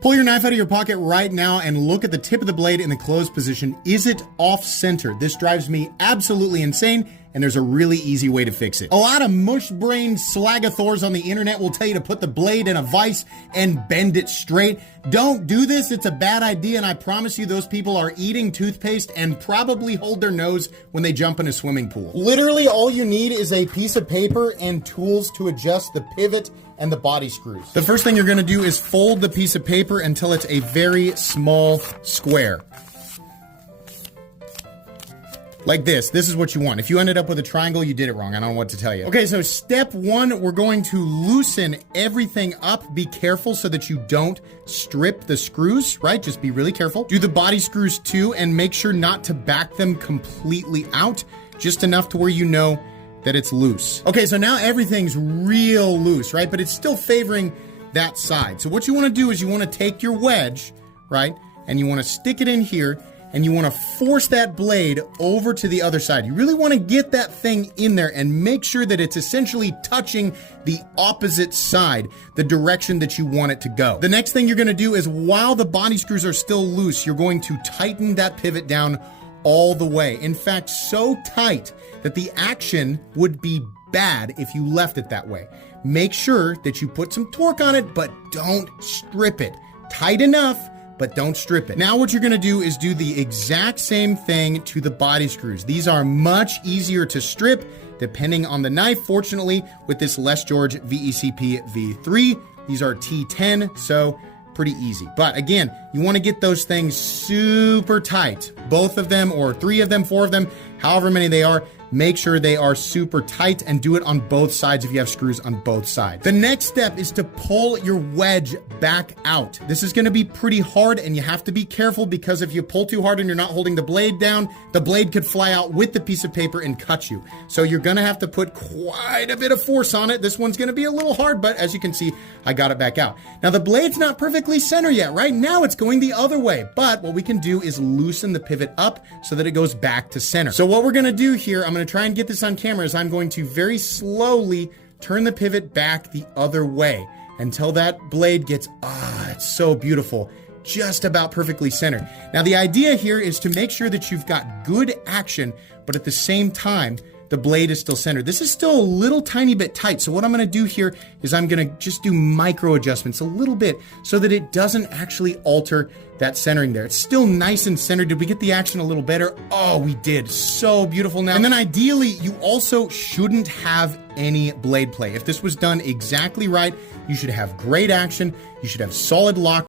Pull your knife out of your pocket right now and look at the tip of the blade in the closed position. Is it off center? This drives me absolutely insane, and there's a really easy way to fix it. A lot of mush-brained slagathors on the internet will tell you to put the blade in a vise and bend it straight. Don't do this, it's a bad idea, and I promise you those people are eating toothpaste and probably hold their nose when they jump in a swimming pool. Literally all you need is a piece of paper and tools to adjust the pivot and the body screws. The first thing you're gonna do is fold the piece of paper until it's a very small square. Like this. This is what you want. If you ended up with a triangle, you did it wrong. I don't know what to tell you. Okay, so step one, we're going to loosen everything up. Be careful so that you don't strip the screws, right? Just be really careful. Do the body screws too, and make sure not to back them completely out, just enough to where you know that it's loose. Okay, so now everything's real loose, right? But it's still favoring that side. So what you wanna do is you wanna take your wedge, right? And you wanna stick it in here, and you wanna force that blade over to the other side. You really wanna get that thing in there and make sure that it's essentially touching the opposite side, the direction that you want it to go. The next thing you're gonna do is, while the body screws are still loose, you're going to tighten that pivot down all the way. In fact, so tight that the action would be bad if you left it that way. Make sure that you put some torque on it, but don't strip it. Tight enough, but don't strip it. Now what you're gonna do is do the exact same thing to the body screws. These are much easier to strip depending on the knife. Fortunately, with this Les George VECP V3, these are T10, so pretty easy. But again, you wanna get those things super tight. Both of them, or 3 of them, 4 of them, however many they are, make sure they are super tight, and do it on both sides if you have screws on both sides. The next step is to pull your wedge back out. This is gonna be pretty hard, and you have to be careful, because if you pull too hard and you're not holding the blade down, the blade could fly out with the piece of paper and cut you. So you're gonna have to put quite a bit of force on it. This one's gonna be a little hard, but as you can see, I got it back out. Now the blade's not perfectly center yet. Right now it's going the other way, but what we can do is loosen the pivot up so that it goes back to center. So what we're gonna do here, I'm gonna try and get this on camera, is I'm going to very slowly turn the pivot back the other way until that blade gets, it's so beautiful, just about perfectly centered. Now the idea here is to make sure that you've got good action, but at the same time, the blade is still centered. This is still a little tiny bit tight, so what I'm gonna do here is I'm gonna just do micro adjustments a little bit so that it doesn't actually alter that centering there. It's still nice and centered. Did we get the action a little better? Oh, we did. So beautiful now. And then ideally, you also shouldn't have any blade play. If this was done exactly right, you should have great action, you should have solid lock,